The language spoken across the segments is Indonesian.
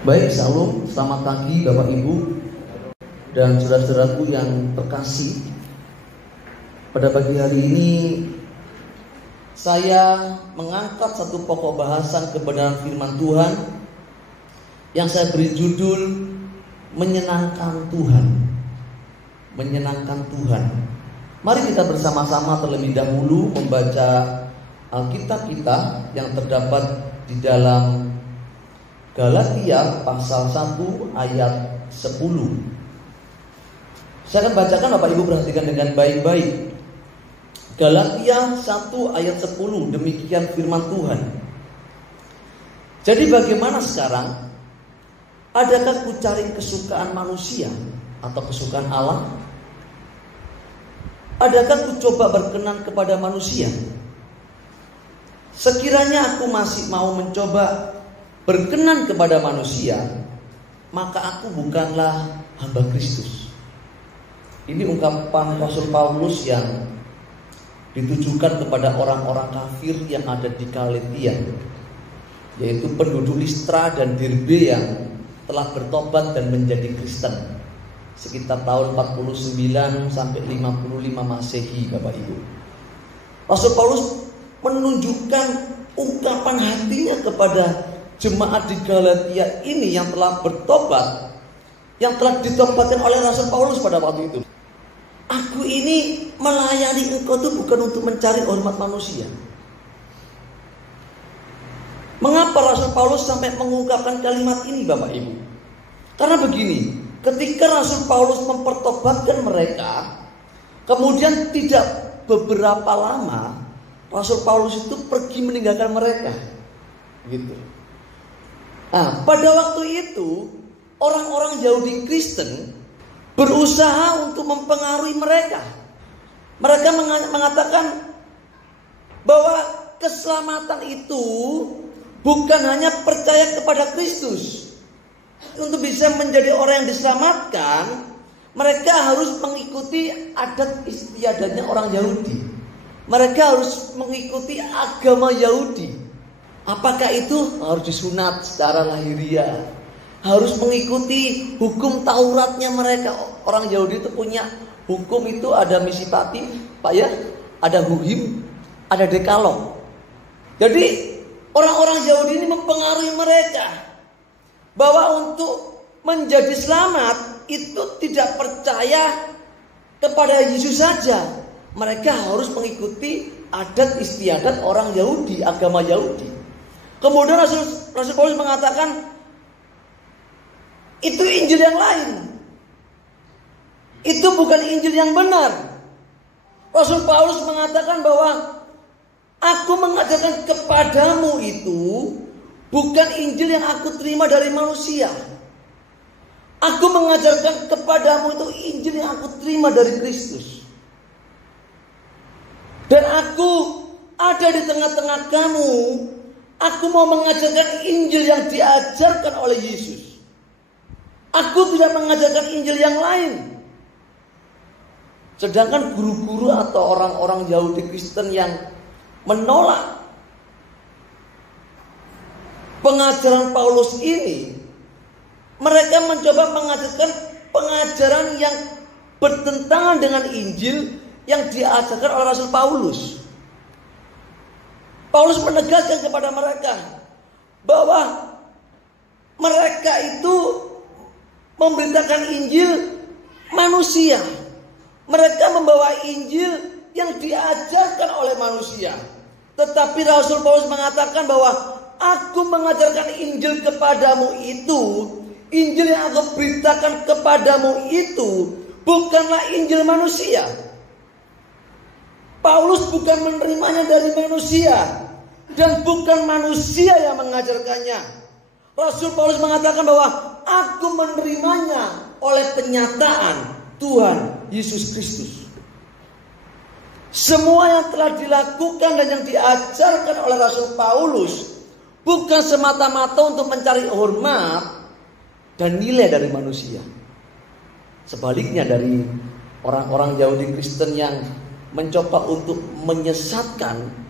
Baik, salam, selamat pagi Bapak Ibu dan saudara-saudaraku yang terkasih. Pada pagi hari ini saya mengangkat satu pokok bahasan kebenaran firman Tuhan yang saya beri judul Menyenangkan Tuhan. Menyenangkan Tuhan. Mari kita bersama-sama terlebih dahulu membaca Alkitab kita yang terdapat di dalam Galatia pasal 1 ayat 10. Saya akan bacakan, Bapak Ibu perhatikan dengan baik-baik. Galatia 1 ayat 10, demikian firman Tuhan. Jadi bagaimana sekarang? Adakah ku cari kesukaan manusia atau kesukaan Allah? Adakah ku coba berkenan kepada manusia? Sekiranya aku masih mau mencoba berkenan kepada manusia, maka aku bukanlah hamba Kristus. Ini ungkapan Rasul Paulus yang ditujukan kepada orang-orang kafir yang ada di Galatia, yaitu penduduk Listra dan Derbe yang telah bertobat dan menjadi Kristen sekitar tahun 49 sampai 55 Masehi, Bapak Ibu. Rasul Paulus menunjukkan ungkapan hatinya kepada jemaat di Galatia ini yang telah bertobat, yang telah ditobatkan oleh Rasul Paulus pada waktu itu. Aku ini melayani engkau itu bukan untuk mencari hormat manusia. Mengapa Rasul Paulus sampai mengungkapkan kalimat ini, Bapak Ibu? Karena begini, ketika Rasul Paulus mempertobatkan mereka, kemudian tidak beberapa lama Rasul Paulus itu pergi meninggalkan mereka, gitu. Nah, pada waktu itu orang-orang Yahudi Kristen berusaha untuk mempengaruhi mereka. Mereka mengatakan bahwa keselamatan itu bukan hanya percaya kepada Kristus. Untuk bisa menjadi orang yang diselamatkan, mereka harus mengikuti adat istiadatnya orang Yahudi. Mereka harus mengikuti agama Yahudi. Apakah itu? Harus disunat secara lahiriah, harus mengikuti hukum Tauratnya mereka. Orang Yahudi itu punya hukum, itu ada misipati, Pak ya, ada huhim, ada dekalog. Jadi orang-orang Yahudi ini mempengaruhi mereka bahwa untuk menjadi selamat itu tidak percaya kepada Yesus saja. Mereka harus mengikuti adat istiadat orang Yahudi, agama Yahudi. Kemudian Rasul Paulus mengatakan itu Injil yang lain. Itu bukan Injil yang benar. Rasul Paulus mengatakan bahwa aku mengajarkan kepadamu itu bukan Injil yang aku terima dari manusia. Aku mengajarkan kepadamu itu Injil yang aku terima dari Kristus. Dan aku ada di tengah-tengah kamu. Aku mau mengajarkan Injil yang diajarkan oleh Yesus. Aku tidak mengajarkan Injil yang lain. Sedangkan guru-guru atau orang-orang Yahudi Kristen yang menolak pengajaran Paulus ini, mereka mencoba mengajarkan pengajaran yang bertentangan dengan Injil yang diajarkan oleh Rasul Paulus. Paulus menegaskan kepada mereka bahwa mereka itu memberitakan Injil manusia. Mereka membawa Injil yang diajarkan oleh manusia. Tetapi Rasul Paulus mengatakan bahwa aku mengajarkan Injil kepadamu itu, Injil yang aku beritakan kepadamu itu bukanlah Injil manusia. Paulus bukan menerimanya dari manusia, dan bukan manusia yang mengajarkannya. Rasul Paulus mengatakan bahwa aku menerimanya oleh penyataan Tuhan Yesus Kristus. Semua yang telah dilakukan dan yang diajarkan oleh Rasul Paulus bukan semata-mata untuk mencari hormat dan nilai dari manusia. Sebaliknya dari orang-orang Yahudi Kristen yang mencoba untuk menyesatkan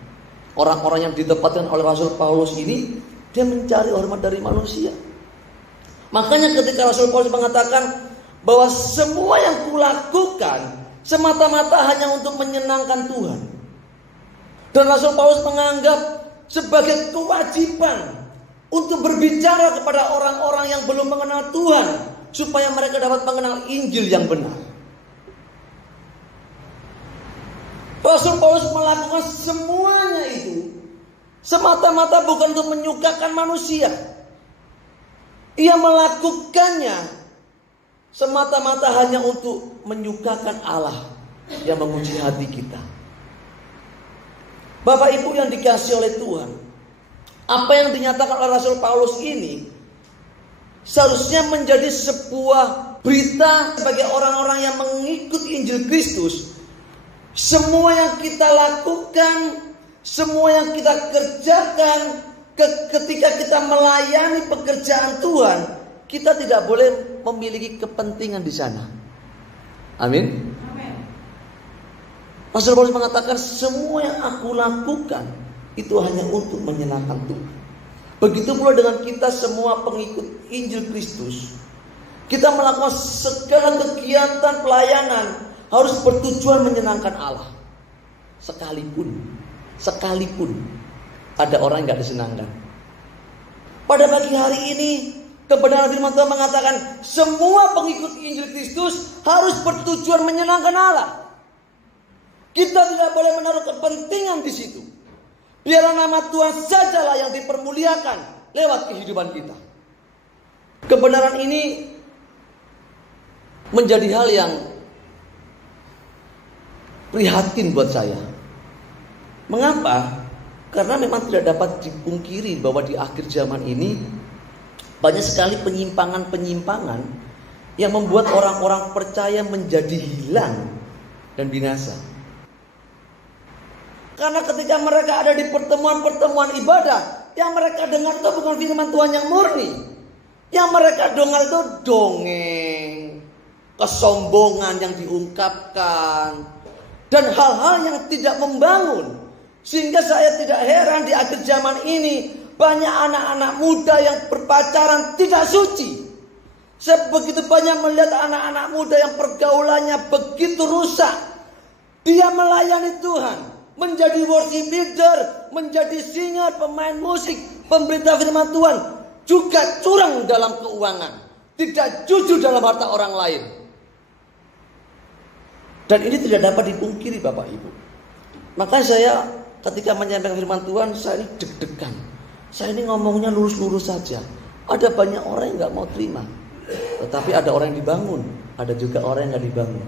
orang-orang yang ditempatkan oleh Rasul Paulus ini, dia mencari hormat dari manusia. Makanya ketika Rasul Paulus mengatakan bahwa semua yang kulakukan semata-mata hanya untuk menyenangkan Tuhan. Dan Rasul Paulus menganggap sebagai kewajiban untuk berbicara kepada orang-orang yang belum mengenal Tuhan, supaya mereka dapat mengenal Injil yang benar. Rasul Paulus melakukan semuanya itu semata-mata bukan untuk menyukakan manusia. Ia melakukannya semata-mata hanya untuk menyukakan Allah yang menguji hati kita. Bapak Ibu yang dikasihi oleh Tuhan, apa yang dinyatakan oleh Rasul Paulus ini seharusnya menjadi sebuah berita bagi orang-orang yang mengikuti Injil Kristus. Semua yang kita lakukan, semua yang kita kerjakan, ketika kita melayani pekerjaan Tuhan, kita tidak boleh memiliki kepentingan di sana. Amin. Rasul Paulus mengatakan semua yang aku lakukan itu hanya untuk menyenangkan Tuhan. Begitu pula dengan kita semua pengikut Injil Kristus. Kita melakukan segala kegiatan pelayanan harus bertujuan menyenangkan Allah. Sekalipun ada orang yang gak disenangkan. Pada pagi hari ini kebenaran firman Tuhan mengatakan semua pengikut Injil Kristus harus bertujuan menyenangkan Allah. Kita tidak boleh menaruh kepentingan di situ. Biarlah nama Tuhan sajalah yang dipermuliakan lewat kehidupan kita. Kebenaran ini menjadi hal yang prihatin buat saya. Mengapa? Karena memang tidak dapat dipungkiri bahwa di akhir zaman ini banyak sekali penyimpangan-penyimpangan yang membuat orang-orang percaya menjadi hilang dan binasa. Karena ketika mereka ada di pertemuan-pertemuan ibadah, yang mereka dengar itu bukan firman Tuhan yang murni. Yang mereka dengar itu dongeng, kesombongan yang diungkapkan, dan hal-hal yang tidak membangun. Sehingga saya tidak heran di akhir zaman ini banyak anak-anak muda yang berpacaran tidak suci. Saya begitu banyak melihat anak-anak muda yang pergaulannya begitu rusak. Dia melayani Tuhan, menjadi worship leader, menjadi singer, pemain musik, pemberita firman Tuhan, juga curang dalam keuangan, tidak jujur dalam harta orang lain. Dan ini tidak dapat dipungkiri Bapak Ibu. Maka saya ketika menyampaikan firman Tuhan, saya ini deg-degan. Saya ini ngomongnya lurus-lurus saja. Ada banyak orang yang gak mau terima. Tetapi ada orang yang dibangun, ada juga orang yang gak dibangun.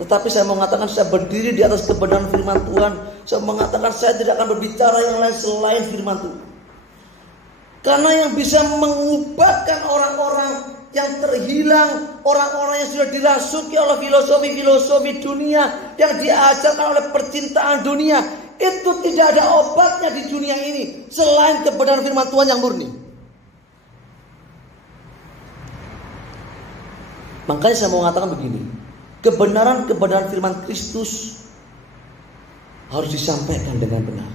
Tetapi saya mengatakan saya berdiri di atas kebenaran firman Tuhan. Saya mengatakan saya tidak akan berbicara yang lain selain firman Tuhan. Karena yang bisa mengubahkan orang-orang yang terhilang, orang-orang yang sudah dirasuki oleh filosofi-filosofi dunia, yang diajarkan oleh percintaan dunia, itu tidak ada obatnya di dunia ini selain kebenaran firman Tuhan yang murni. Makanya saya mau mengatakan begini, kebenaran-kebenaran firman Kristus harus disampaikan dengan benar.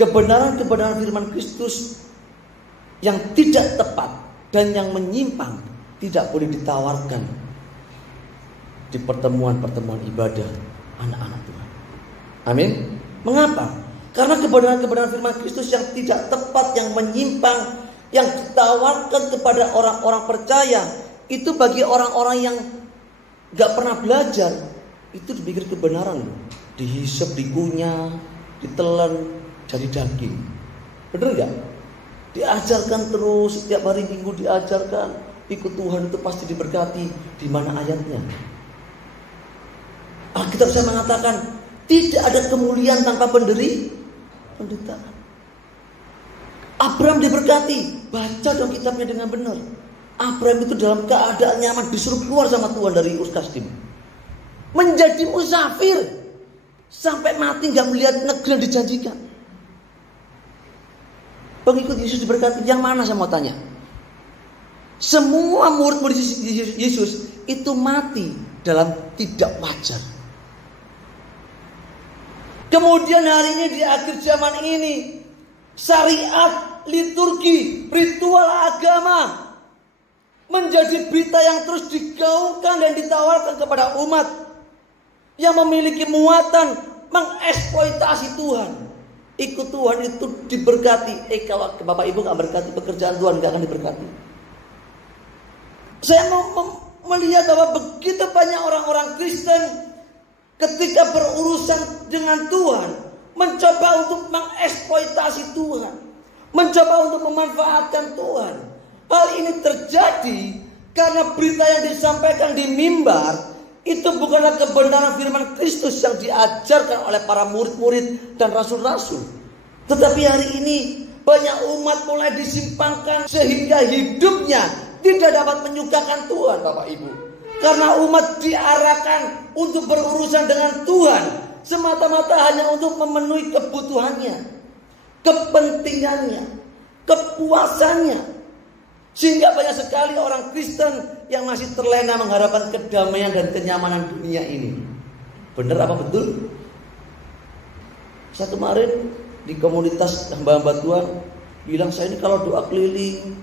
Kebenaran-kebenaran firman Kristus yang tidak tepat dan yang menyimpang tidak boleh ditawarkan di pertemuan-pertemuan ibadah anak-anak Tuhan. Amin. Mengapa? Karena kebenaran-kebenaran firman Kristus yang tidak tepat, yang menyimpang, yang ditawarkan kepada orang-orang percaya, itu bagi orang-orang yang gak pernah belajar, itu dipikir kebenaran, dihisap, dikunyah, ditelan, jadi daging. Bener gak? Diajarkan terus, setiap hari Minggu diajarkan, ikut Tuhan itu pasti diberkati. Di mana ayatnya? Alkitab saya mengatakan tidak ada kemuliaan tanpa penderitaan. Abraham diberkati, baca dong kitabnya dengan benar. Abraham itu dalam keadaan nyaman disuruh keluar sama Tuhan dari Ur Kasdim, menjadi musafir sampai mati nggak melihat negeri yang dijanjikan. Pengikut Yesus diberkati, yang mana saya mau tanya? Semua murid-murid Yesus itu mati dalam tidak wajar. Kemudian hari ini di akhir zaman ini, syariat, liturgi, ritual agama menjadi berita yang terus digaungkan dan ditawarkan kepada umat yang memiliki muatan mengeksploitasi Tuhan. Ikut Tuhan itu diberkati. Kalau Bapak Ibu gak berkati pekerjaan Tuhan, gak akan diberkati. Saya mau melihat bahwa begitu banyak orang-orang Kristen ketika berurusan dengan Tuhan, mencoba untuk mengeksploitasi Tuhan, mencoba untuk memanfaatkan Tuhan. Hal ini terjadi karena berita yang disampaikan di mimbar itu bukanlah kebenaran firman Kristus yang diajarkan oleh para murid-murid dan rasul-rasul. Tetapi hari ini banyak umat mulai disimpangkan sehingga hidupnya tidak dapat menyukakan Tuhan, Bapak Ibu. Karena umat diarahkan untuk berurusan dengan Tuhan semata-mata hanya untuk memenuhi kebutuhannya, kepentingannya, kepuasannya. Sehingga banyak sekali orang Kristen yang masih terlena mengharapkan kedamaian dan kenyamanan dunia ini. Benar apa betul? Saya kemarin di komunitas hamba-hamba Tuhan bilang, saya ini kalau doa keliling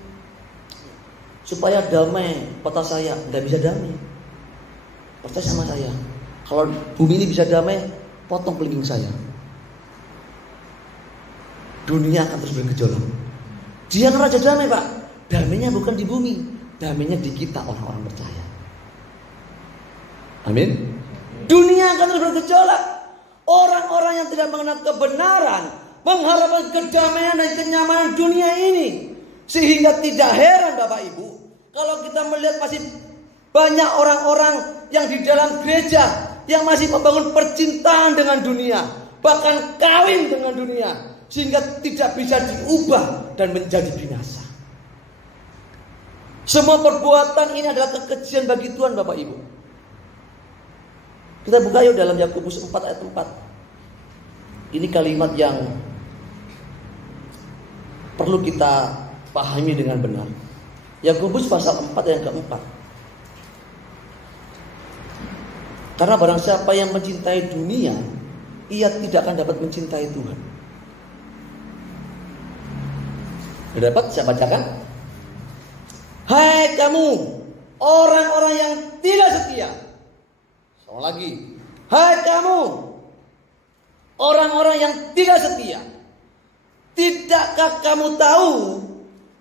supaya damai kota saya, nggak bisa damai. Percaya sama saya, kalau bumi ini bisa damai, potong kelingking saya. Dunia akan terus bergejolak. Dia kan raja damai, Pak. Damainya bukan di bumi, damainya di kita orang-orang percaya. Amin. Dunia akan terus bergejolak. Orang-orang yang tidak mengenal kebenaran mengharapkan kedamaian dan kenyamanan dunia ini. Sehingga tidak heran Bapak Ibu, kalau kita melihat masih banyak orang-orang yang di dalam gereja yang masih membangun percintaan dengan dunia, bahkan kawin dengan dunia, sehingga tidak bisa diubah dan menjadi binasa. Semua perbuatan ini adalah kekejian bagi Tuhan, Bapak Ibu. Kita buka yuk dalam Yakobus 4 ayat 4. Ini kalimat yang perlu kita pahami dengan benar. Yakobus pasal 4 yang keempat. Karena barang siapa yang mencintai dunia, ia tidak akan dapat mencintai Tuhan. Sudah dapat? Saya bacakan. Hai kamu, orang-orang yang tidak setia. Sama lagi. Hai kamu, orang-orang yang tidak setia. Tidakkah kamu tahu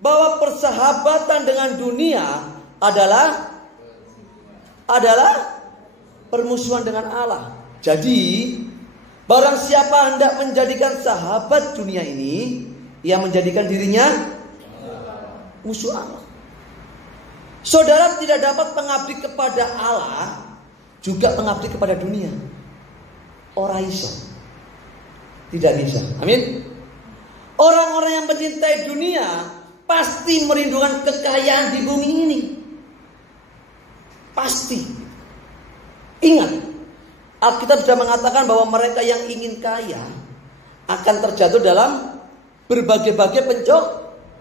bahwa persahabatan dengan dunia adalah permusuhan dengan Allah. Jadi, barang siapa hendak menjadikan sahabat dunia ini, ia menjadikan dirinya musuh Allah. Saudara tidak dapat mengabdi kepada Allah juga mengabdi kepada dunia. Ora iso. Tidak bisa. Amin. Orang-orang yang mencintai dunia pasti merindukan kekayaan di bumi ini. Pasti. Ingat, Alkitab sudah mengatakan bahwa mereka yang ingin kaya akan terjatuh dalam berbagai-bagai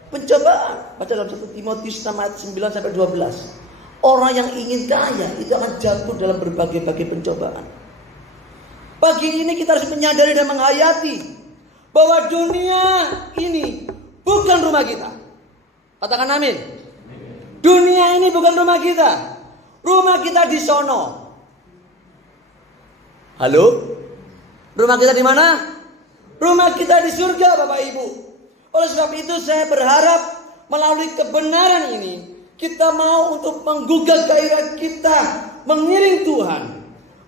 pencobaan. Baca dalam 1 Timotius 6 ayat 9 sampai 12. Orang yang ingin kaya itu akan jatuh dalam berbagai-bagai pencobaan. Pagi ini kita harus menyadari dan menghayati bahwa dunia ini bukan rumah kita. Katakan amin. Dunia ini bukan rumah kita. Rumah kita di sono. Halo? Rumah kita di mana? Rumah kita di surga, Bapak Ibu. Oleh sebab itu saya berharap melalui kebenaran ini kita mau untuk menggugah gairah kita mengiring Tuhan.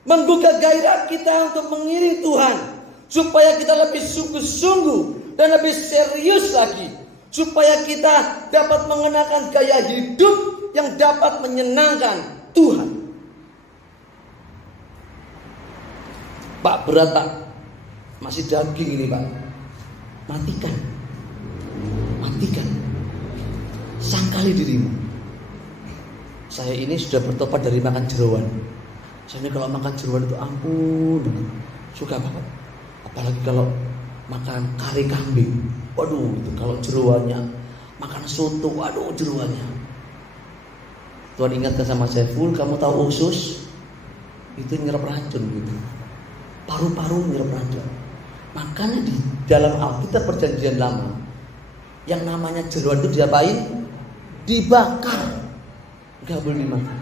Menggugah gairah kita untuk mengiring Tuhan. Supaya kita lebih sungguh-sungguh dan lebih serius lagi. Supaya kita dapat mengenakan gaya hidup yang dapat menyenangkan Tuhan. Pak, berat Pak. Masih daging ini Pak. Matikan. Sangkali dirimu. Saya ini sudah bertobat dari makan jeroan. Saya ini kalau makan jeroan itu ampun, suka banget. Apalagi kalau makan kari kambing. Waduh, itu kalau jeroannya. Makan soto, waduh jeroannya. Tuhan ingatkan sama saya, Ful, kamu tahu usus? Itu nyerap racun gitu. Paru-paru nyerap racun. Makanya di dalam Alkitab Perjanjian Lama, yang namanya jeroan itu diapain? Dibakar. Gak boleh dimakan.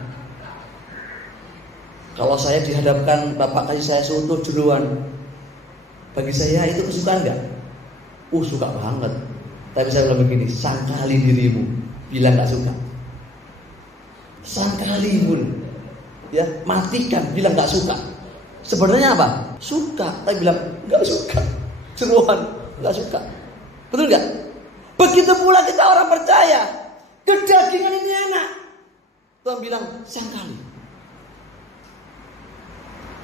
Kalau saya dihadapkan bapak kasih saya soto jeroan, bagi saya itu kesukaan gak? Suka banget. Tapi saya bilang begini, sangkali dirimu bilang gak suka. Sangkali pun, ya, matikan bilang gak suka. Sebenarnya apa? Suka, tapi bilang gak suka. Jeroan, gak suka. Betul gak? Begitu pula kita orang percaya, kedagingan ini enak. Tuhan bilang sangkali.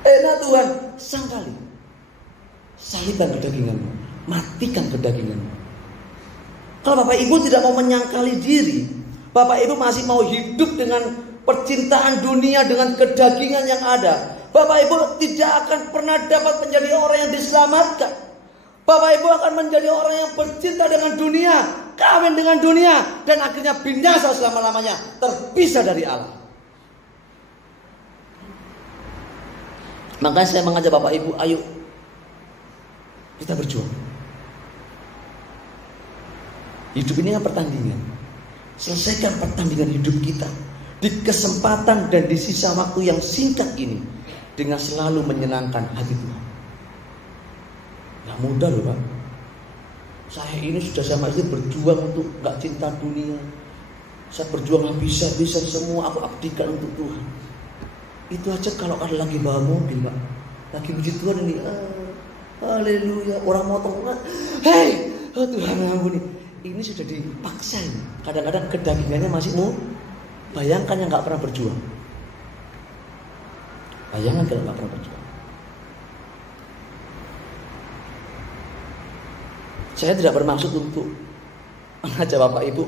Enak Tuhan, sangkali. Salibkan kedaginganmu, matikan kedaginganmu. Kalau Bapak Ibu tidak mau menyangkali diri, Bapak Ibu masih mau hidup dengan percintaan dunia, dengan kedagingan yang ada, Bapak Ibu tidak akan pernah dapat menjadi orang yang diselamatkan. Bapak Ibu akan menjadi orang yang bercinta dengan dunia, kawin dengan dunia, dan akhirnya binasa selama-lamanya, terpisah dari Allah. Makanya saya mengajak Bapak Ibu, ayo kita berjuang. Hidup ini kan pertandingan. Selesaikan pertandingan hidup kita di kesempatan dan di sisa waktu yang singkat ini dengan selalu menyenangkan hati Tuhan. Gak mudah loh Pak. Saya ini sudah sama istri berjuang untuk gak cinta dunia. Saya berjuang habis-habisan semua, aku abdikan untuk Tuhan. Itu aja kalau ada lagi bawa mobil Pak, lagi puji Tuhan ini, haleluya, orang motong, hei, Tuhan ampuni. Ini sudah dipaksa ini. Kadang-kadang kedagingannya masih mau. Bayangkan yang gak pernah berjuang. Bayangkan kalau gak pernah berjuang. Saya tidak bermaksud untuk mengajak Bapak Ibu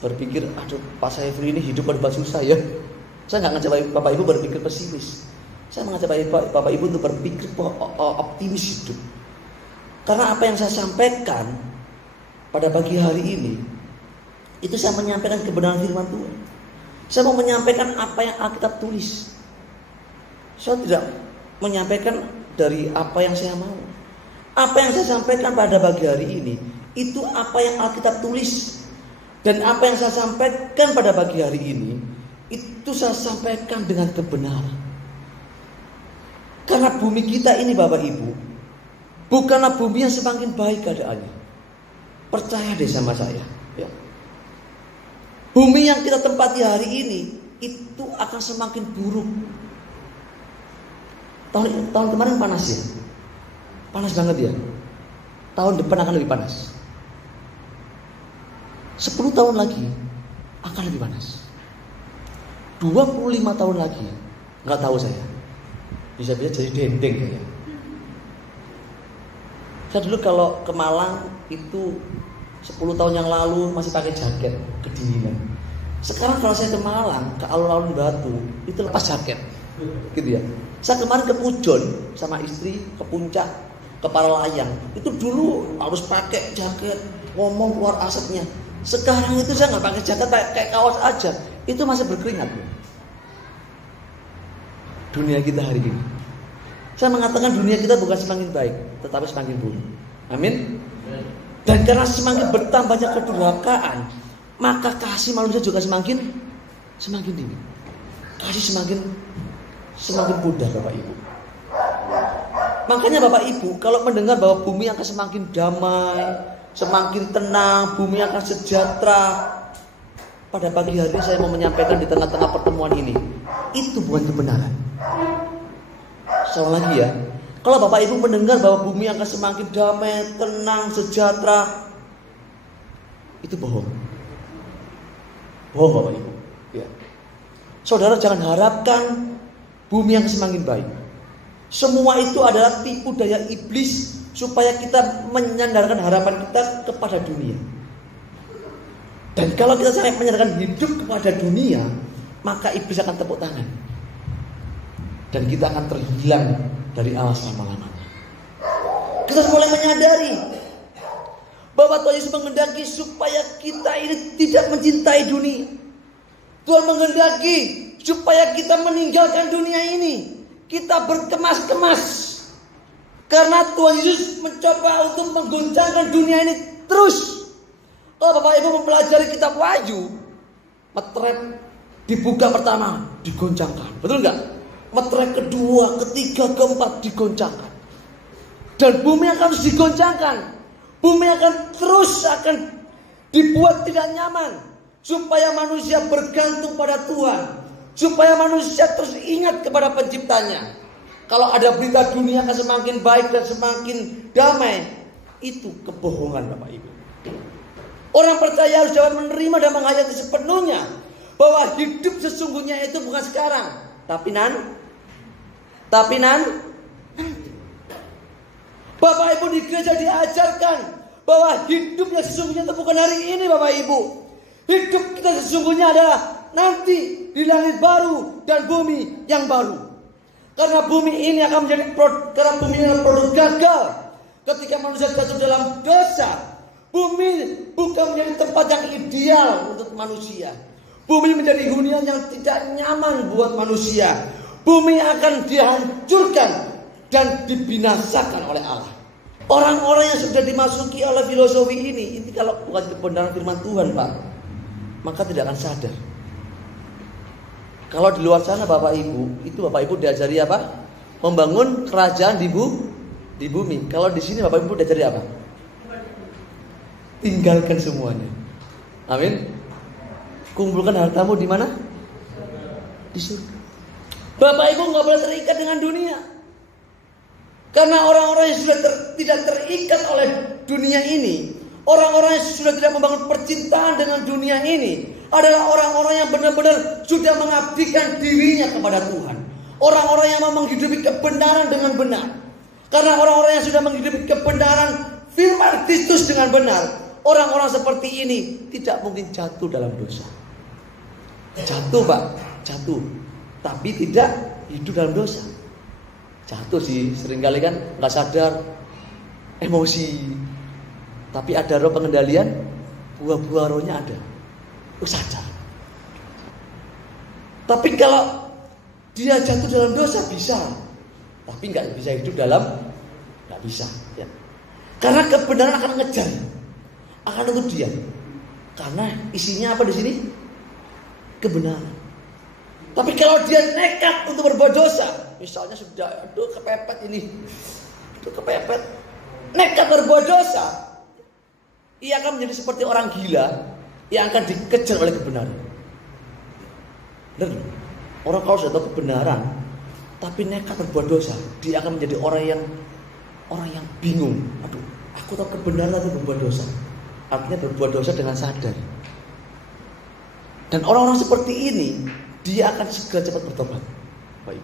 berpikir, aduh Pak Saiful ini hidup berbuat susah ya. Saya nggak ngajak Bapak Ibu berpikir pesimis. Saya mengajak Bapak Ibu untuk berpikir optimis hidup. Karena apa yang saya sampaikan pada pagi hari ini, itu saya menyampaikan kebenaran firman Tuhan. Saya mau menyampaikan apa yang Alkitab tulis. Saya tidak menyampaikan dari apa yang saya mau. Apa yang saya sampaikan pada pagi hari ini, itu apa yang Alkitab tulis. Dan apa yang saya sampaikan pada pagi hari ini, itu saya sampaikan dengan kebenaran. Karena bumi kita ini Bapak Ibu, bukanlah bumi yang semakin baik keadaannya. Percaya deh sama saya ya. Bumi yang kita tempati hari ini, itu akan semakin buruk. Tahun kemarin panas ya. Panas banget ya. Tahun depan akan lebih panas. 10 tahun lagi akan lebih panas. 25 tahun lagi, nggak tahu saya. Bisa-bisa jadi dendeng ya. Saya dulu kalau ke Malang itu 10 tahun yang lalu masih pakai jaket, kedinginan. Sekarang kalau saya ke Malang, ke alun-alun Batu, itu lepas jaket, gitu ya. Saya kemarin ke Pujon sama istri, ke Puncak, ke Paralayang. Itu dulu harus pakai jaket, ngomong keluar asapnya. Sekarang itu saya nggak pakai jaket, kayak kaos aja. Itu masih berkeringat. Dunia kita hari ini. Saya mengatakan dunia kita bukan semakin baik, tetapi semakin buruk. Amin. Dan karena semakin bertambahnya kedurhakaan, maka kasih manusia juga semakin tinggi. Kasih semakin pudar Bapak Ibu. Makanya Bapak Ibu, kalau mendengar bahwa bumi akan semakin damai, semakin tenang, bumi akan sejahtera, pada pagi hari saya mau menyampaikan di tengah-tengah pertemuan ini, itu bukan kebenaran. Soal lagi ya, kalau Bapak Ibu mendengar bahwa bumi akan semakin damai, tenang, sejahtera, itu bohong. Bohong Bapak Ibu ya. Saudara jangan harapkan bumi yang semakin baik. Semua itu adalah tipu daya iblis supaya kita menyandarkan harapan kita kepada dunia. Dan kalau kita sangat menyandarkan hidup kepada dunia, maka iblis akan tepuk tangan. Dan kita akan terhilang dari Allah selama-lamanya. Kita mulai menyadari bahwa Tuhan Yesus menghendaki supaya kita ini tidak mencintai dunia. Tuhan menghendaki supaya kita meninggalkan dunia ini. Kita berkemas-kemas. Karena Tuhan Yesus mencoba untuk menggoncangkan dunia ini terus. Kalau Bapak Ibu mempelajari kitab Wahyu, Metrek dibuka pertama, digoncangkan. Betul nggak? Metrek kedua, ketiga, keempat digoncangkan. Dan bumi akan terus digoncangkan. Bumi akan terus dibuat tidak nyaman. Supaya manusia bergantung pada Tuhan. Supaya manusia terus ingat kepada penciptanya. Kalau ada berita dunia akan semakin baik dan semakin damai, itu kebohongan Bapak Ibu. Orang percaya harus dapat menerima dan menghayati sepenuhnya bahwa hidup sesungguhnya itu bukan sekarang, tapi nanti. Bapak Ibu di gereja diajarkan bahwa hidup yang sesungguhnya itu bukan hari ini Bapak Ibu. Hidup kita sesungguhnya adalah nanti di langit baru dan bumi yang baru. Karena bumi ini akan menjadi produk gagal. Ketika manusia jatuh dalam dosa, bumi bukan menjadi tempat yang ideal untuk manusia. Bumi menjadi hunian yang tidak nyaman buat manusia. Bumi akan dihancurkan dan dibinasakan oleh Allah. Orang-orang yang sudah dimasuki oleh filosofi ini kalau bukan kebenaran firman Tuhan Pak, maka tidak akan sadar. Kalau di luar sana Bapak Ibu, itu Bapak Ibu diajari apa? Membangun kerajaan di bumi. Kalau di sini Bapak Ibu diajari apa? Tinggalkan semuanya. Amin. Kumpulkan hartamu di mana? Di surga. Bapak Ibu nggak boleh terikat dengan dunia. Karena orang-orang yang sudah tidak terikat oleh dunia ini, orang-orang yang sudah tidak membangun percintaan dengan dunia ini, adalah orang-orang yang benar-benar sudah mengabdikan dirinya kepada Tuhan. Orang-orang yang mau menghidupi kebenaran dengan benar. Karena orang-orang yang sudah menghidupi kebenaran firman Kristus dengan benar, orang-orang seperti ini tidak mungkin jatuh dalam dosa. Jatuh Pak, jatuh. Tapi tidak hidup dalam dosa. Jatuh sih, seringkali kan nggak sadar, emosi. Tapi ada roh pengendalian, buah-buah rohnya ada. Sadar. Tapi kalau dia jatuh dalam dosa bisa, tapi nggak bisa hidup dalam, nggak bisa. Ya. Karena kebenaran akan ngejar, akan nuntut dia. Karena isinya apa di sini? Kebenaran. Tapi kalau dia nekat untuk berbuat dosa, misalnya sudah, kepepet ini, kepepet, nekat berbuat dosa, ia akan menjadi seperti orang gila yang akan dikejar oleh kebenaran. Dan orang kalau sudah tahu kebenaran, tapi nekat berbuat dosa, dia akan menjadi orang yang bingung. Aduh, aku tahu kebenaran tapi berbuat dosa. Artinya berbuat dosa dengan sadar. Dan orang-orang seperti ini, dia akan segera cepat bertobat. Baik.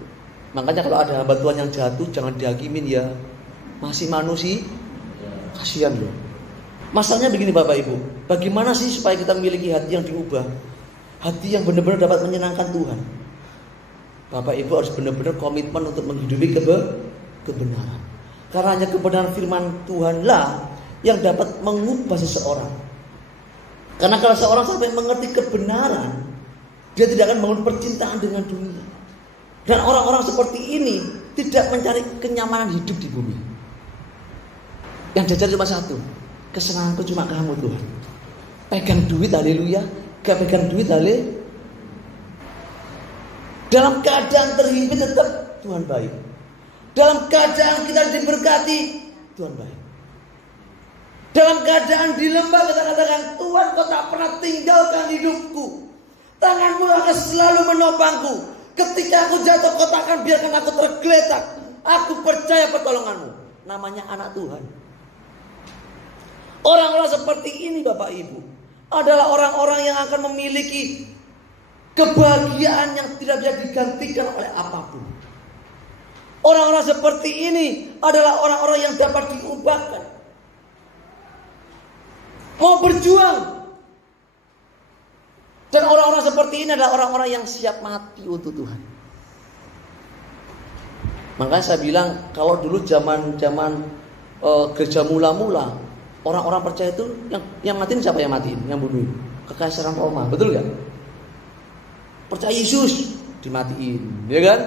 Makanya kalau ada hamba Tuhan yang jatuh, jangan dihakimin ya. Masih manusia, kasihan loh. Masalahnya begini Bapak Ibu, bagaimana sih supaya kita memiliki hati yang diubah? Hati yang benar-benar dapat menyenangkan Tuhan. Bapak Ibu harus benar-benar komitmen untuk menghidupi kebenaran. Karena hanya kebenaran firman Tuhanlah yang dapat mengubah seseorang. Karena kalau seorang sampai mengerti kebenaran, dia tidak akan bangun percintaan dengan dunia. Dan orang-orang seperti ini tidak mencari kenyamanan hidup di bumi. Yang jajar cuma satu, kesenanganku cuma kamu Tuhan. Pegang duit haleluya, gak pegang duit haleluya. Dalam keadaan terhimpit tetap Tuhan baik. Dalam keadaan kita diberkati, Tuhan baik. Dalam keadaan di lembah kita katakan, Tuhan kau tak pernah tinggalkan hidupku. Tanganmu akan selalu menopangku. Ketika aku jatuh, kau tak akan biarkan aku tergeletak. Aku percaya pertolonganmu. Namanya anak Tuhan. Orang-orang seperti ini Bapak Ibu adalah orang-orang yang akan memiliki kebahagiaan yang tidak bisa digantikan oleh apapun. Orang-orang seperti ini adalah orang-orang yang dapat diubahkan. Mau berjuang. Dan orang-orang seperti ini adalah orang-orang yang siap mati untuk Tuhan. Makanya saya bilang, kalau dulu zaman gereja mula-mula, orang-orang percaya itu yang matiin siapa yang matiin? Yang bunuh. Kekaisaran Roma, betul gak? Percaya Yesus dimatiin, ya kan?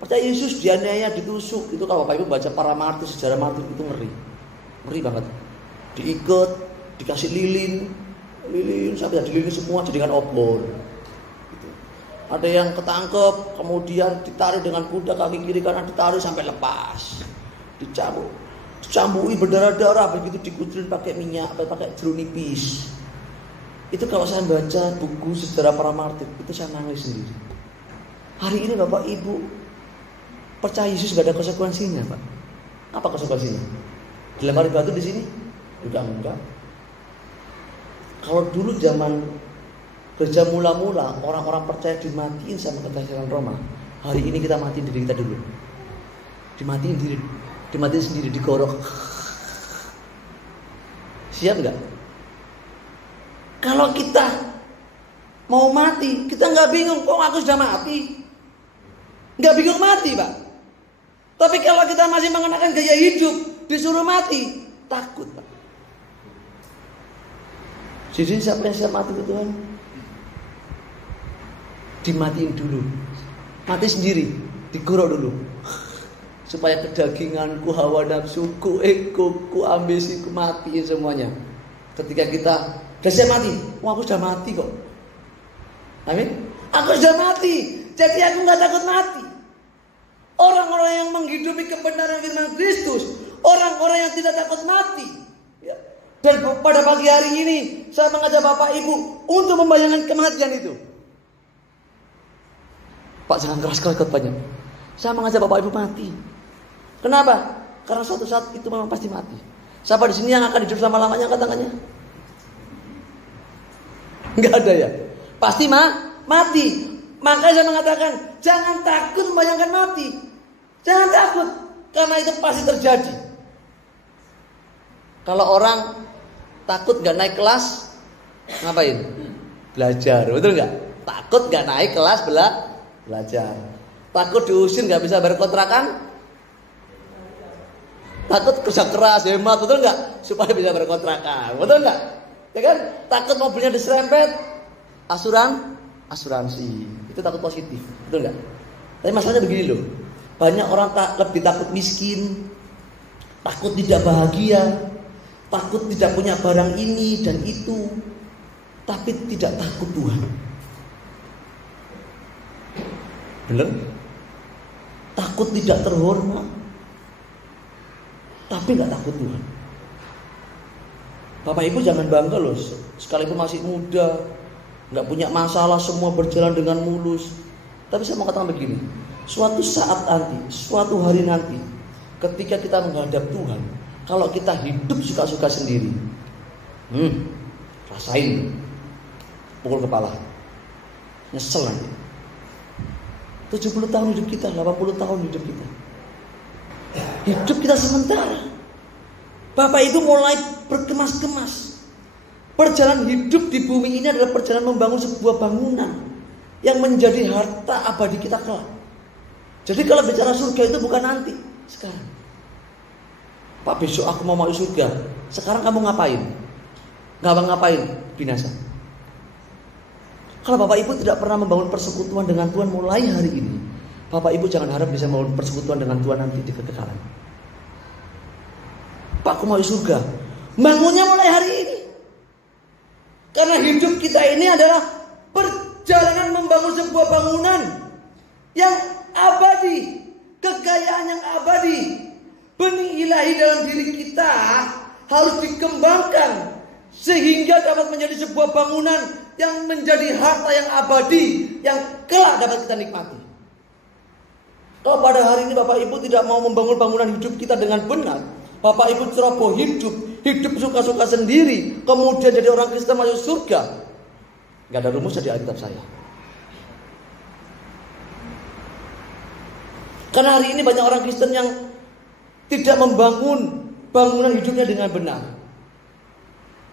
Percaya Yesus dianiaya, ditusuk. Itu kalau Bapak Ibu baca para martir, sejarah martir itu ngeri. Ngeri banget. Diikat, dikasih lilin sampai dililin semua jadikan obor. Ada yang ketangkep, kemudian ditarik dengan kuda kaki kiri kanan, ditarik sampai lepas. Dicambui berdarah-darah, begitu dikucurin pakai minyak, pakai jeruk nipis. Itu kalau saya baca buku sejarah para martir, itu saya nangis sendiri. Hari ini Bapak Ibu percaya Yesus gak ada konsekuensinya, Pak. Apa konsekuensinya? Dilempari batu di sini? Juga enggak. Kalau dulu zaman gereja mula-mula, orang-orang percaya dimatiin sama kekaisaran Roma. Hari ini kita matiin diri kita dulu. Dimatiin sendiri, digorok. Siap nggak? Kalau kita mau mati, kita nggak bingung. Kok aku sudah mati? Nggak bingung mati, Pak. Tapi kalau kita masih mengenakan gaya hidup, disuruh mati, takut, Pak. Jadi siapa yang siap mati ke Tuhan? Dimatiin dulu, mati sendiri, digorok dulu, supaya kedaginganku, hawa nafsuku, egoku, ambisiku matiin semuanya. Ketika kita udah siap mati, aku sudah mati kok. Amin. Aku sudah mati, jadi aku nggak takut mati. Orang-orang yang menghidupi kebenaran firman Kristus, orang-orang yang tidak takut mati. Ya. Dan pada pagi hari ini saya mengajak Bapak Ibu untuk membayangkan kematian itu. Pak, jangan keras-keras banyak. Saya mengajak Bapak Ibu mati. Kenapa? Karena suatu saat itu memang pasti mati. Siapa di sini yang akan hidup selama-lamanya, angkat tangannya? Enggak ada ya? Pasti mati. Makanya saya mengatakan, jangan takut membayangkan mati. Jangan takut, karena itu pasti terjadi. Kalau orang takut gak naik kelas, ngapain? Belajar, betul gak? Takut gak naik kelas, belajar. Takut diusir gak bisa berkontrakan, takut kerja keras, hemat, betul gak? Supaya bisa berkontrakan, betul gak? Ya kan? Takut mobilnya diserempet, asuransi. Itu takut positif, betul gak? Tapi masalahnya begini loh, banyak orang lebih takut miskin, takut tidak bahagia, takut tidak punya barang ini dan itu, tapi tidak takut Tuhan. Benar? Takut tidak terhormat, tapi nggak takut Tuhan. Bapak Ibu jangan bangga loh, sekalipun masih muda, nggak punya masalah, semua berjalan dengan mulus. Tapi saya mau katakan begini, suatu saat nanti, suatu hari nanti, ketika kita menghadap Tuhan, kalau kita hidup suka-suka sendiri, rasain, pukul kepala, nyesel nanti. 70 tahun hidup kita, 80 tahun hidup kita. Hidup kita sementara. Bapak Ibu mulai berkemas-kemas. Perjalanan hidup di bumi ini adalah perjalanan membangun sebuah bangunan yang menjadi harta abadi kita kelak. Jadi kalau bicara surga itu bukan nanti, sekarang. Pak, besok aku mau masuk surga. Sekarang kamu ngapain? Ngapain? Binasa. Kalau Bapak Ibu tidak pernah membangun persekutuan dengan Tuhan mulai hari ini, Bapak Ibu jangan harap bisa membangun persekutuan dengan Tuhan nanti di kekekalan. Pak, aku mau surga. Bangunnya mulai hari ini. Karena hidup kita ini adalah perjalanan membangun sebuah bangunan yang abadi, kekayaan yang abadi. Benih ilahi dalam diri kita harus dikembangkan sehingga dapat menjadi sebuah bangunan yang menjadi harta yang abadi, yang kelak dapat kita nikmati. Kalau pada hari ini Bapak Ibu tidak mau membangun bangunan hidup kita dengan benar, Bapak Ibu ceroboh hidup suka-suka sendiri, kemudian jadi orang Kristen masuk surga, gak ada rumusnya di Alkitab saya. Karena hari ini banyak orang Kristen yang tidak membangun bangunan hidupnya dengan benar,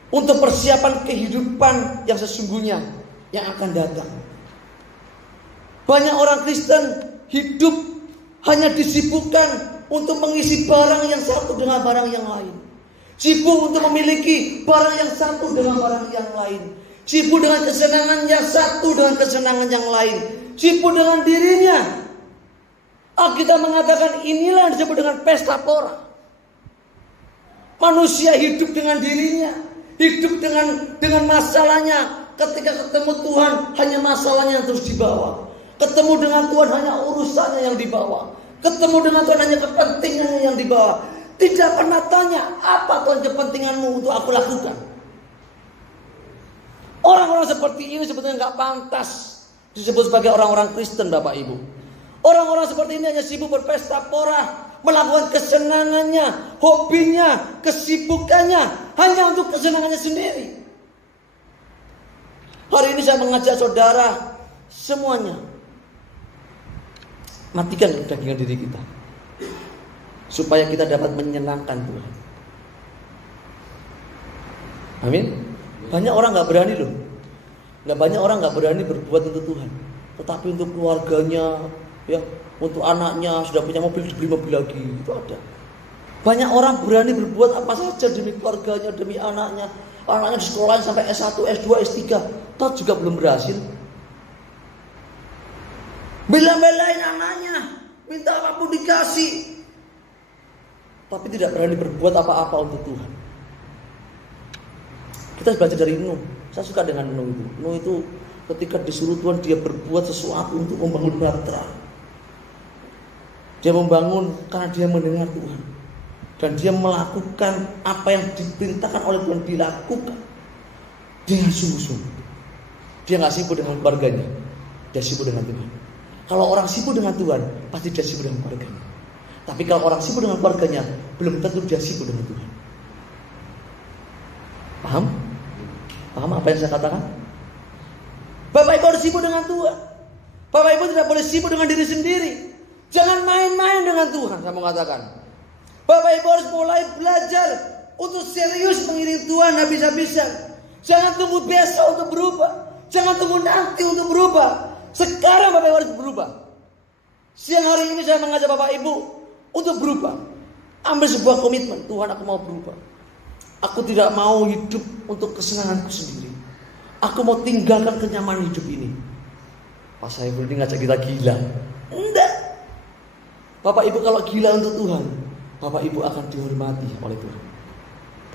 untuk persiapan kehidupan yang sesungguhnya yang akan datang. Banyak orang Kristen hidup hanya disibukkan untuk mengisi barang yang satu dengan barang yang lain. Sibuk untuk memiliki barang yang satu dengan barang yang lain. Sibuk dengan kesenangan yang satu dengan kesenangan yang lain. Sibuk dengan dirinya. Alkitab mengatakan inilah yang disebut dengan pesta pora. Manusia hidup dengan dirinya, hidup dengan masalahnya, ketika ketemu Tuhan hanya masalahnya yang terus dibawa. Ketemu dengan Tuhan hanya urusannya yang dibawa. Ketemu dengan Tuhan hanya kepentingannya yang dibawa. Tidak pernah tanya, apa Tuhan kepentinganmu untuk aku lakukan? Orang-orang seperti ini sebetulnya nggak pantas disebut sebagai orang-orang Kristen, Bapak Ibu. Orang-orang seperti ini hanya sibuk berpesta pora, melakukan kesenangannya, hobinya, kesibukannya, hanya untuk kesenangannya sendiri. Hari ini saya mengajak saudara semuanya, matikan kedagingan diri kita, supaya kita dapat menyenangkan Tuhan. Amin. Banyak orang nggak berani loh. Banyak orang nggak berani berbuat untuk Tuhan, tetapi untuk keluarganya, ya, untuk anaknya sudah punya mobil, dibeli mobil lagi, itu ada. Banyak orang berani berbuat apa saja demi keluarganya, demi anaknya. Anaknya di sekolah sampai S1, S2, S3, toh juga belum berhasil. Bela-belain anaknya, minta apapun dikasih, tapi tidak berani berbuat apa-apa untuk Tuhan. Kita belajar dari Nuh. Saya suka dengan Nuh itu. Nuh itu ketika disuruh Tuhan, dia berbuat sesuatu untuk membangun bahtera. Dia membangun karena dia mendengar Tuhan, dan dia melakukan apa yang diperintahkan oleh Tuhan dilakukan dengan sungguh-sungguh. Dia nggak sibuk dengan keluarganya, dia sibuk dengan Tuhan. Kalau orang sibuk dengan Tuhan, pasti dia sibuk dengan keluarganya. Tapi kalau orang sibuk dengan keluarganya, belum tentu dia sibuk dengan Tuhan. Paham? Paham apa yang saya katakan? Bapak Ibu harus sibuk dengan Tuhan. Bapak Ibu tidak boleh sibuk dengan diri sendiri. Jangan main-main dengan Tuhan, saya mau katakan. Bapak Ibu harus mulai belajar untuk serius mengiring Tuhan habis-habisan. Jangan tunggu besok untuk berubah. Jangan tunggu nanti untuk berubah. Sekarang Bapak Ibu harus berubah. Siang hari ini saya mengajak Bapak Ibu untuk berubah. Ambil sebuah komitmen. Tuhan, aku mau berubah. Aku tidak mau hidup untuk kesenanganku sendiri. Aku mau tinggalkan kenyamanan hidup ini. Pak Saiful ini ngajak kita gila. Enggak. Bapak Ibu kalau gila untuk Tuhan, Bapak Ibu akan dihormati oleh Tuhan.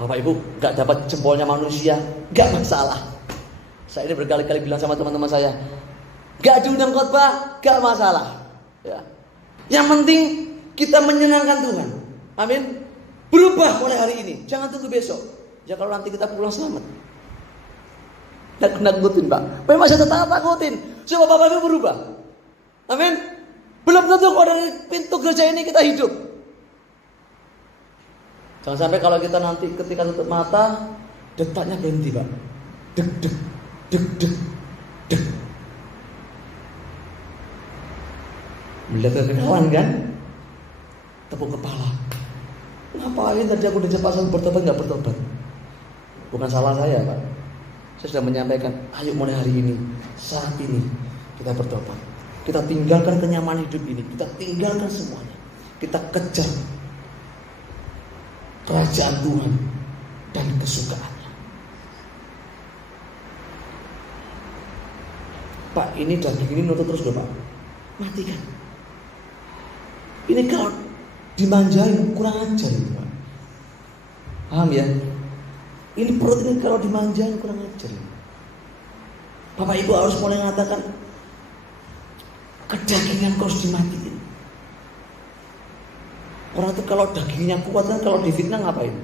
Bapak Ibu gak dapat jempolnya manusia, gak masalah. Saya ini berkali-kali bilang sama teman-teman saya, gak diundang khotbah, gak masalah, ya. Yang penting kita menyenangkan Tuhan. Amin. Berubah mulai hari ini, jangan tunggu besok. Ya kalau nanti kita pulang selamat, gak kena takutin Pak. Memang saya tetap takutin. Coba Bapak Ibu berubah. Amin. Belum tentu kalau dari pintu gereja ini kita hidup. Jangan sampai kalau kita nanti ketika tutup mata, detaknya berhenti Pak. Deg deg deg deg deg. Melihat ke kawan kan, tepuk kepala. Ngapain tadi aku diajak pasang bertobat gak bertobat? Bukan salah saya Pak. Saya sudah menyampaikan, ayo mulai hari ini, saat ini kita bertobat. Kita tinggalkan kenyamanan hidup ini. Kita tinggalkan semuanya. Kita kejar kerajaan Tuhan dan kesukaannya. Pak, ini daging ini nuntut terus loh Pak. Matikan. Ini kalau dimanjain kurang ajar itu Pak. Paham ya? Ini perut ini kalau dimanjain kurang ajar. Bapak Ibu harus mulai mengatakan, kedagingan kau harus dimatiin. Orang itu kalau dagingnya kuat kan, kalau difitnah ngapain?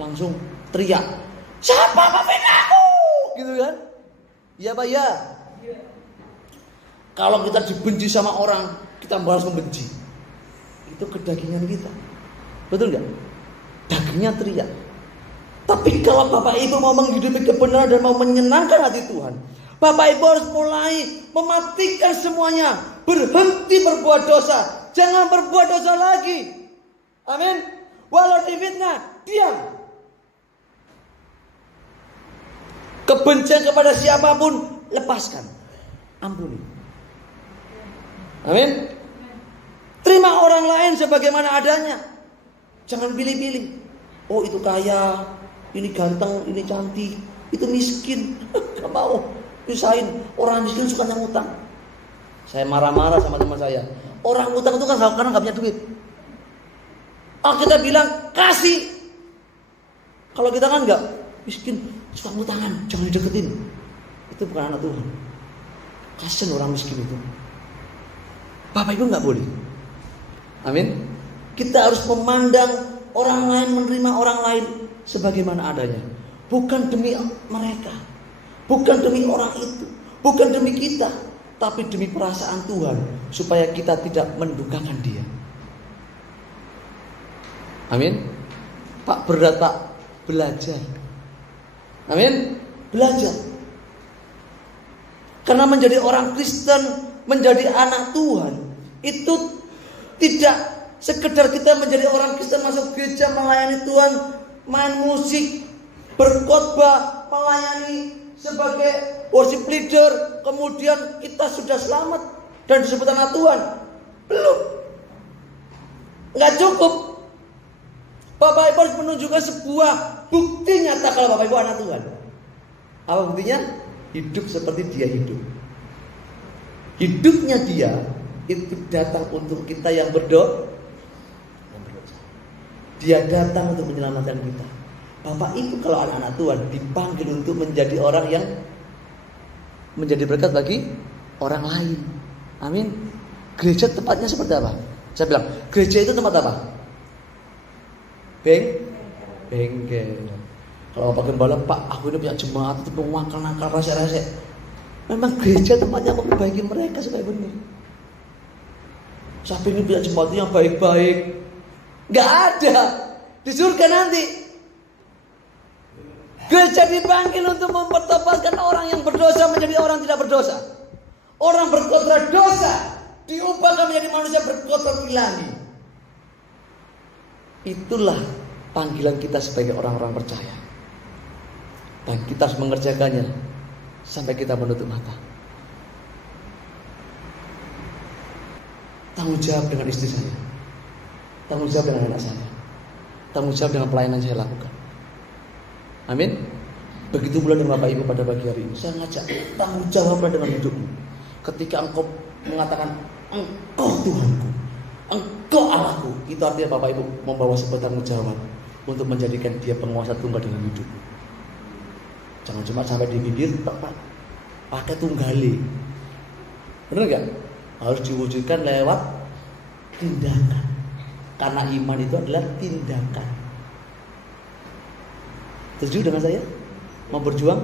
Langsung teriak, siapa memfitnah aku? Gitu kan? Iya Pak ya. Kalau kita dibenci sama orang, kita harus membenci. Itu kedagingan kita. Betul nggak? Dagingnya teriak. Tapi kalau Bapak Ibu mau menghidupi kebenaran dan mau menyenangkan hati Tuhan, Bapak Ibu harus mulai mematikan semuanya. Berhenti berbuat dosa. Jangan berbuat dosa lagi. Amin. Walau difitnah, diam. Kebencian kepada siapapun, lepaskan. Ampuni. Amin. Terima orang lain sebagaimana adanya. Jangan pilih-pilih. Oh itu kaya, ini ganteng, ini cantik, itu miskin. Gak mau. Pisahin, orang miskin suka ngutang. Saya marah-marah sama teman saya. Orang ngutang itu kan karena gak punya duit. Kita bilang kasih. Kalau kita kan enggak, miskin suka ngutangan, jangan dideketin. itu bukan anak Tuhan. Kasian orang miskin itu. Bapak Ibu nggak boleh. Amin. Kita harus memandang orang lain, menerima orang lain sebagaimana adanya. Bukan demi mereka, bukan demi orang itu, bukan demi kita, tapi demi perasaan Tuhan, supaya kita tidak mendukakan Dia. Amin. Pak berat Pak, belajar. Amin. Belajar. Karena menjadi orang Kristen, menjadi anak Tuhan, itu tidak sekedar kita menjadi orang Kristen masuk gereja melayani Tuhan, main musik, berkhotbah, melayani sebagai worship leader, kemudian kita sudah selamat dan disebut anak Tuhan. Belum. Nggak cukup. Bapak Ibu harus menunjukkan sebuah bukti nyata kalau Bapak Ibu anak Tuhan. Apa buktinya? Hidup seperti Dia hidup. Hidupnya Dia itu datang untuk kita yang berdosa. Dia datang untuk menyelamatkan kita. Bapak Ibu kalau anak-anak Tuhan dipanggil untuk menjadi orang yang menjadi berkat bagi orang lain. Amin. Gereja tempatnya seperti apa? Saya bilang, gereja itu tempat apa? Bengkel. Kalau Bapak Gembala, Pak, aku ini punya jemaat itu pengwakil nakal rasa-rasa. Memang gereja tempatnya memperbaiki mereka supaya benar. Saya ini punya jemaat yang baik-baik. Gak ada di surga nanti. Gereja dipanggil untuk mempertobatkan orang yang berdosa menjadi orang tidak berdosa. Orang berkotor dosa diubahkan menjadi manusia berkotor ilahi. Itulah panggilan kita sebagai orang-orang percaya. Dan kita harus mengerjakannya sampai kita menutup mata. Tanggung jawab dengan istri saya, tanggung jawab dengan anak saya, tanggung jawab dengan pelayanan saya lakukan. Amin. Begitu pula dengan Bapak Ibu pada pagi hari ini. Saya ngajak tanggung jawablah dengan hidupmu. Ketika engkau mengatakan Engkau Tuhanku, Engkau Allahku, itu artinya Bapak Ibu membawa sebuah tanggung jawab untuk menjadikan Dia penguasa tunggal dalam hidupmu. Jangan cuma sampai di bibir, pakai tunggali. Benar gak? Harus diwujudkan lewat tindakan. Karena iman itu adalah tindakan. Setuju dengan saya? Mau berjuang?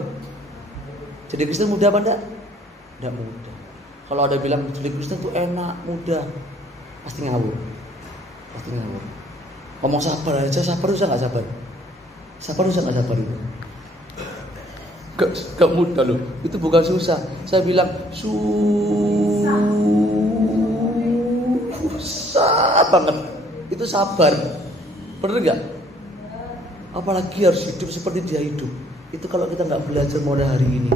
Jadi Kristen mudah apa enggak? Enggak mudah. Kalau ada bilang jadi Kristen itu enak, mudah, pasti ngawur. Pasti ngawur. Ngomong sabar aja, sabar susah gak sabar? Sabar susah gak sabar itu? Gak mudah loh. Itu bukan susah. Saya bilang susah banget. Itu sabar. Bener gak? Apalagi harus hidup seperti Dia hidup. Itu kalau kita gak belajar mulai hari ini,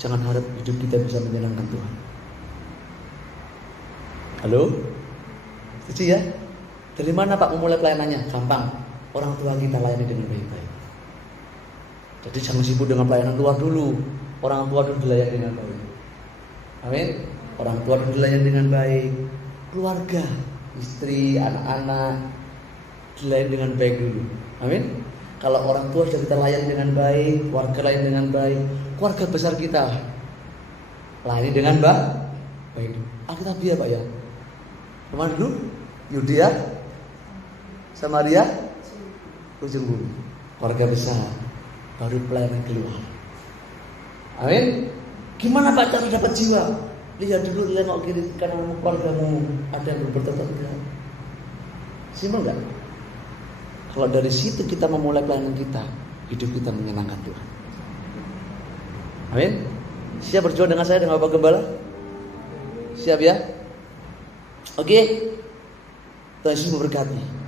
jangan harap hidup kita bisa menyenangkan Tuhan. Halo? Setuju ya? Dari mana Pak memulai pelayanannya? Gampang. Orang tua kita layani dengan baik-baik. Jadi jangan sibuk dengan pelayanan luar dulu. Orang tua dulu dilayani dengan baik. Amin. Orang tua dulu dilayani dengan baik. Keluarga, istri, anak-anak dilayani dengan baik dulu. Amin. Kalau orang tua sudah kita layani dengan baik, keluarga layani dengan baik, keluarga besar kita layani dengan baik. Alkitabiah Pak ya. Kemana dulu? Yudea, Samaria, ujung bumi. Keluarga besar, baru pelayanan keluar. Amin. Gimana Pak cara dapat jiwa? Lihat dulu, nengok kiri kanan keluargamu, ada yang berbuat enggak? Simpel enggak? Kalau dari situ kita memulai pelayanan kita, hidup kita menyenangkan Tuhan. Amin. Siap berjuang dengan saya, dengan Bapak Gembala? Siap ya? Oke. Tuhan Yesus memberkati.